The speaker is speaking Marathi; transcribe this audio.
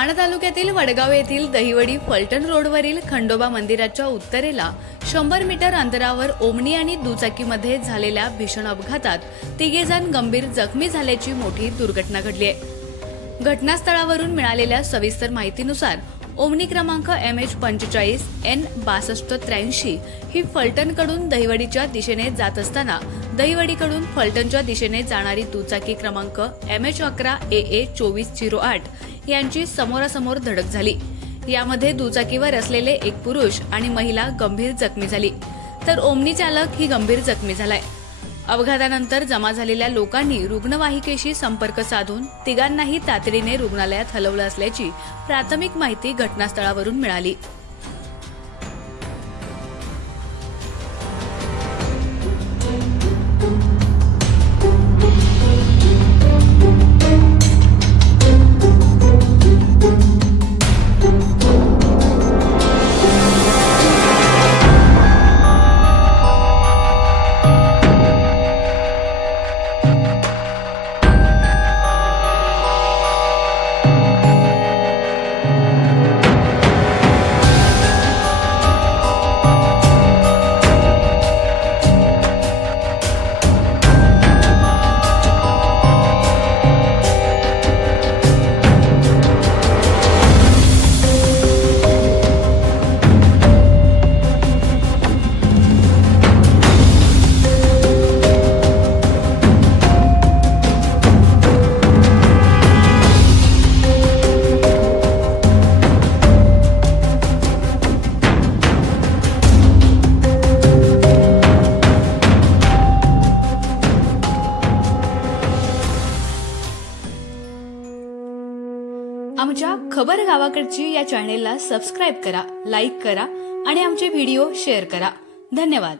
माण तालुक्यातील वडगाव येथील दहिवडी फलटण रोडवरील खंडोबा मंदिराच्या उत्तरेला 100 मीटर अंतरावर ओमनी आणि दुचाकीमध्ये झालेल्या भीषण अपघातात तिघेजण गंभीर जखमी झाल्याची मोठी दुर्घटना घडली आहे। घटनास्थळावरून मिळालेल्या सविस्तर माहितीनुसार ओमनी क्रमांक MH45 N6283 ही फलटणकडून दहिवडीच्या दिशेने जात असताना दहिवडीकडून फलटणच्या दिशेने जाणारी दुचाकी क्रमांक MH11 AA 2408 यांची समोरासमोर धडक झाली। यामध्ये दुचाकीवर असलेले एक पुरुष आणि महिला गंभीर जखमी झाली, तर ओमनी चालक ही गंभीर जखमी झालाय। अपघातानंतर जमा झालेल्या लोकांनी रुग्णवाहिकेशी संपर्क साधून तिघांनाही तातडीने रुग्णालयात हलवलं असल्याची प्राथमिक माहिती घटनास्थळावरून मिळाली। आमच्या खबर गावाकडची या चॅनेलला सबस्क्राइब करा, लाईक करा आणि आमचे व्हिडिओ शेअर करा। धन्यवाद।